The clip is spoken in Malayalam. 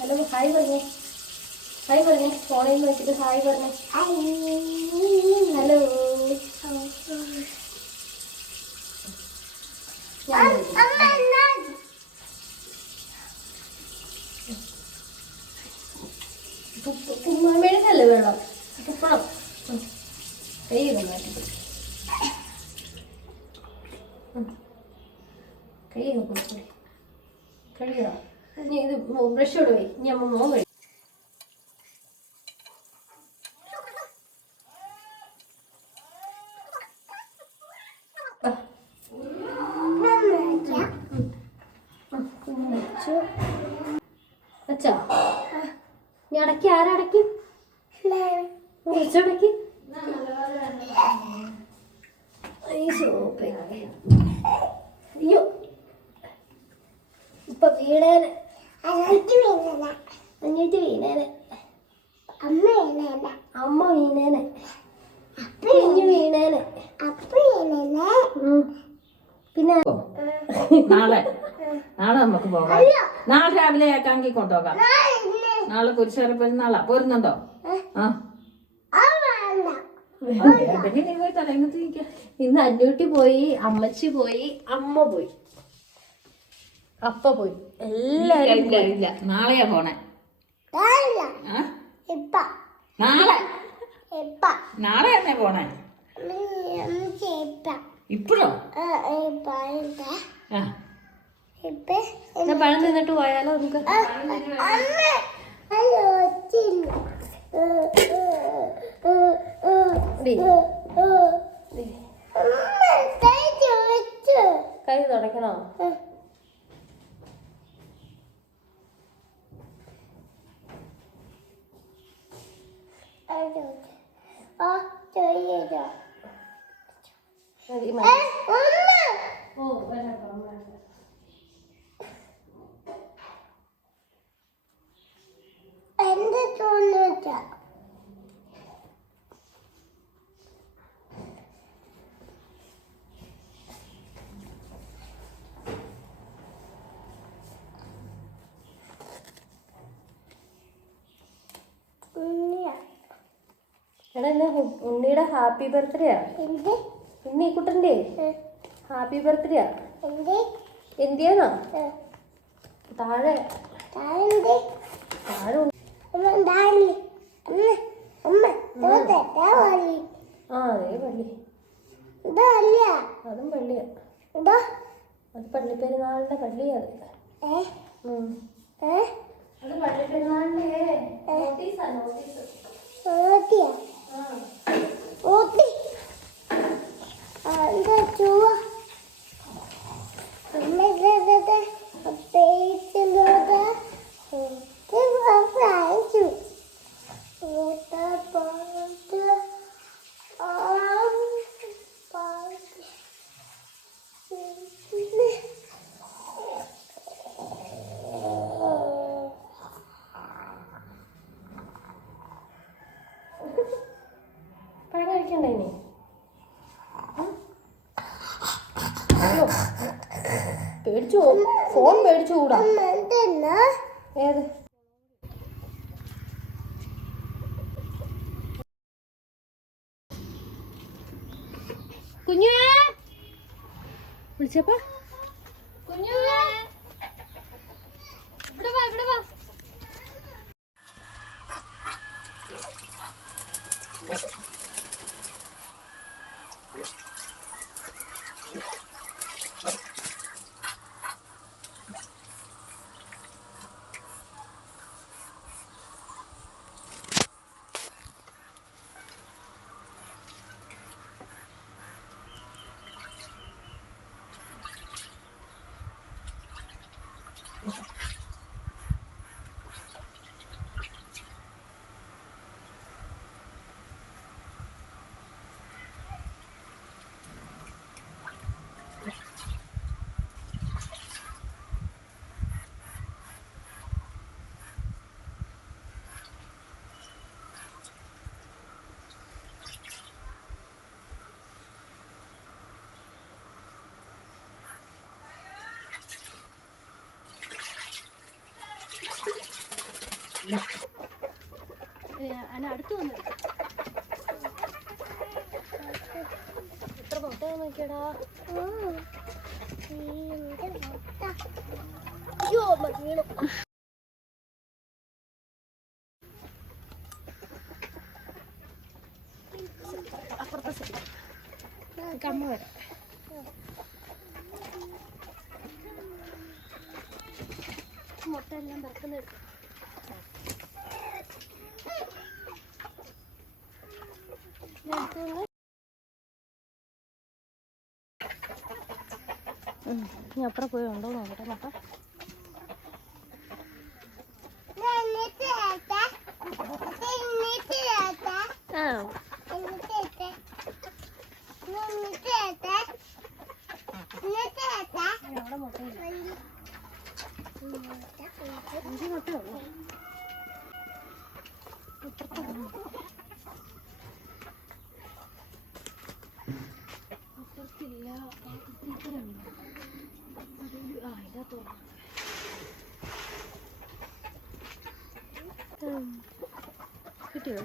ഹലോ ഹായ് പറഞ്ഞേ. ഹായ് പറഞ്ഞേ. ഫോണിൽ നിന്ന് വെച്ചിട്ട് ഹായ് പറഞ്ഞേ. ഹലോ. മെഴുകല്ലേ വെള്ളം തുപ്പണം. കൈ മാറ്റി. കൈ കഴുകണം. ഇനി ഇത് ബ്രഷോട് പോയി ഇനി അമ്മ മോൻ കഴിയും അച്ഛാ നീ അടക്കി ആരടക്കി? അടക്കി അയ്യോ ഇപ്പൊ വീണേനെ. അഞ്ഞൂറ്റി വീണേനെ. അമ്മ വീണേനെ. കുഞ്ഞു വീണേനെ. പിന്നെ നാളെ. നാളെ നമുക്ക് പോകാം. നാളെ രാവിലെ ഏക്കാങ്കി കൊണ്ടുപോകാം. നാളെ കുരിശാല പെരുന്നാളാ. പോരുന്നുണ്ടോ? ആ. ഇന്ന് അഞ്ഞൂറ്റി പോയി അമ്മച്ചി പോയി അമ്മ പോയി. അപ്പ പോയി. എല്ലാരും ഇപ്പഴോ ഇല്ല. നാളെയാ പോണേ. ആ? നാളെ? നാളെ തന്നെ പോണേ? ഇപ്പോഴോ? ആ എന്നാ പഴം തിന്നിട്ട് പോയാലോ നമുക്ക്? ഡി, ഡി. കൈ തുടയ്ക്കണോ? മതി. മതി ഓ വരാം വരാം, വരാം. എന്റെ തോന്നുക എടാ ഇന്ന് ഉണ്ണിയുടെ ഹാപ്പി ബർത്ത്ഡേ എന്ത്? ഉണ്ണി കുട്ടന്റെ? ഹാപ്പി ബർത്ത്ഡേ എന്ത്? എന്തിയാന്നോ താഴെ. താഴെ ആ അതേ പള്ളി ഇതാ അല്ല അതും പള്ളിയാ ഇതാ അത് പള്ളിയാ പള്ളിപ്പെരുന്നാളിന്റെ നോട്ടീസാ നോട്ടീസ്. ഓട്ടിയ ഓട്ടി. എന്താ ചുവ അമ്മ ഇതേ പേച്ചിലോട്ട് ഫ്രൈച്ചു പാട്ട് ആ പാട്ട് പഴം കഴിക്കണ്ടേ ഇനി ഉം? അയ്യോ ഫോൺ പേടിച്ചു ഏത്? കുഞ്ഞു. വിളിച്ചപ്പാ. അടുത്ത് വന്നു എത്ര മുട്ട നോക്കിയടാ അയ്യോ വീണു അപ്പുറത്തെ സൈഡ് കമ്മ വരാം മുട്ട എല്ലാം പറക്കുന്നത് ഇനി അപ്പുറം പോയി ഉണ്ടോ നോക്കട്ടെ മുട്ട ആ. കിട്ടിയോ?